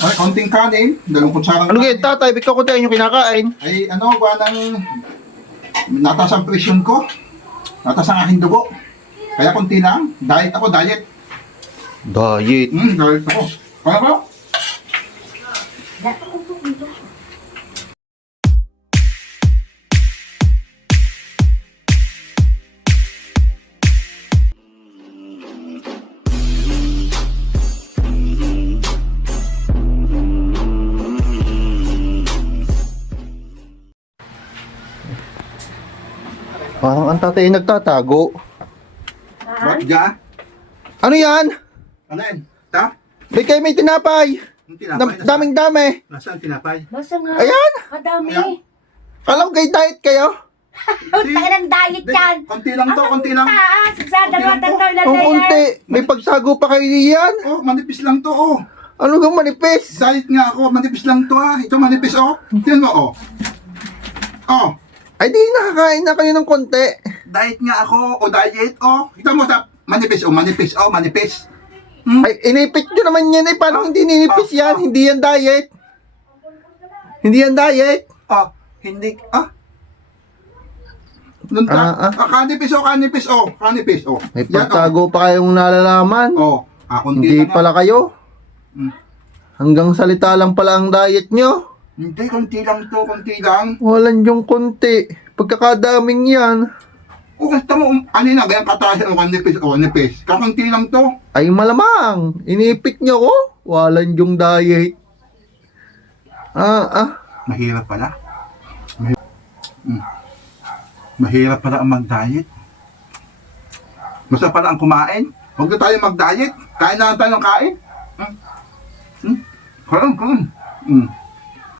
Ay, konting kanin, 2 kutsarang Ano ganyan, tatay? Ba't ko tayo yung kinakain? Ay, ano, ba ng natas ang presyon ko. Natas ang aking dugo. Kaya konti lang. Diet ako, diet. Diet. Diet ako. Kaya ba? Parang ang tatay nagtatago. Ba't dyan? Ano yan? Ano yan? Ta? May kayo may tinapay. Yung tinapay? Daming dami. Nasaan tinapay? Basta nga. Ayan. Madami. Ayan. Alam kayo diet kayo? Tayo ng diet yan. Konti lang to, konti lang. Taas. Sa dalawa Konti lang tatlo lang Kung tayo. kunti, may pagtago pa kayo diyan. Oh, manipis lang to, oh. Ano kang manipis? Diet nga ako, manipis lang to, ha. Ito manipis, oh. Tingnan mo, oh. Oh. Ay di nakakain na kayo ng konti. Diet nga ako, o diet, oh. Kita mo sa manipis, oh, manipis. Ay inipit nyo naman yan eh. Paano hindi ninipis yan? Hindi yan diet. Hindi yan diet. Oh, hindi, Nunta, kanipis, kanipis, oh. May Yan, pagtago pa kayong nalalaman. oh. Konti Hindi lang, pala kayo. Hmm. Hanggang salita lang pala ang diet nyo. Hindi, konti lang to, konti lang. Walang yung konti. Pagkakadaming yan. O, gusto mo, ano na, ganyan kataas ang kanipis. Kakunti lang to. Ay malamang. Inipit nyo ko. Walang yung diet. Mahirap pala. Mahirap pala ang mag-diet. Basta pala ang kumain. Huwag na tayo mag-diet. Kain na lang tayo ng kain. Kain.